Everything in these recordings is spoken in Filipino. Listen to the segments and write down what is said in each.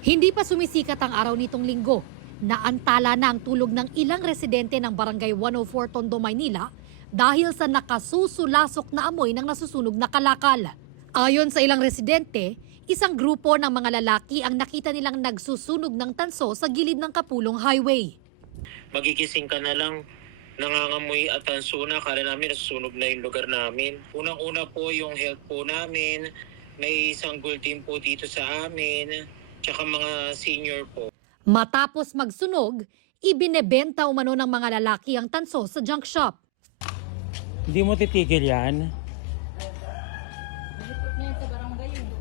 Hindi pa sumisikat ang araw nitong linggo. Naantala na ang tulog ng ilang residente ng Barangay 104 Tondo, Maynila dahil sa nakasusulasok na amoy ng nasusunog na kalakal. Ayon sa ilang residente, isang grupo ng mga lalaki ang nakita nilang nagsusunog ng tanso sa gilid ng Kapulong Highway. Magigising ka na lang, nangangamoy at tanso na, akala namin nasusunog na yung lugar namin. Unang-una po yung health po namin, may sanggol din po dito sa amin, tsaka mga senior po. Matapos magsunog, ibinebenta umano ng mga lalaki ang tanso sa junk shop. Hindi mo titigil yan?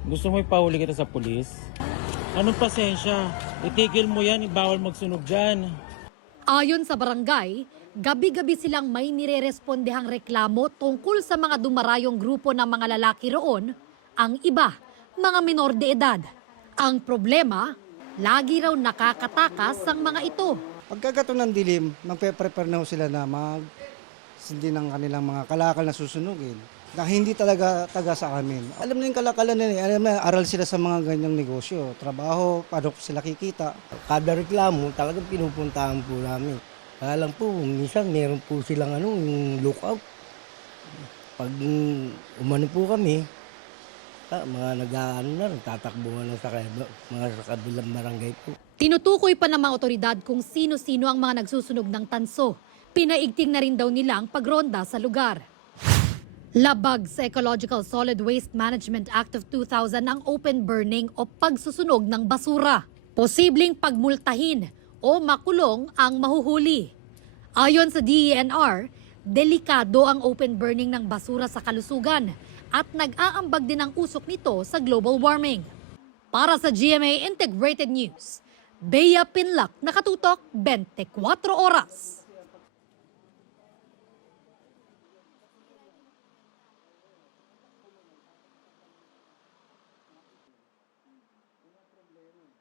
Gusto mo ipahuli kita sa pulis? Anong pasensya? Itigil mo yan, bawal magsunog dyan. Ayon sa barangay, gabi-gabi silang may nirerespondehang reklamo tungkol sa mga dumarayong grupo ng mga lalaki roon, ang iba, mga minor de edad. Ang problema, lagi raw nakakatakas ang mga ito. Pagkagato ng dilim, magpe-prepare na sila na sindi ng kanilang mga kalakal na susunugin na hindi talaga taga sa amin. Alam na yung kalakalan nila, alam na aral sila sa mga ganyang negosyo, trabaho, paano sila kikita. Kada reklamo, talagang pinupuntahan po namin. Kaya lang po, minsan meron po silang yung lookout. Pag umano po kami, mga nagtatakbuhan ng mga sa kabilang barangay po. Tinutukoy pa ng mga otoridad kung sino-sino ang mga nagsusunog ng tanso. Pinaigting na rin daw nila ang pagronda sa lugar. Labag sa Ecological Solid Waste Management Act of 2000 ang open burning o pagsusunog ng basura. Posibleng pagmultahin o makulong ang mahuhuli. Ayon sa DENR, delikado ang open burning ng basura sa kalusugan at nag-aambag din ang usok nito sa global warming. Para sa GMA Integrated News, Bea Pinlac, nakatutok 24 oras.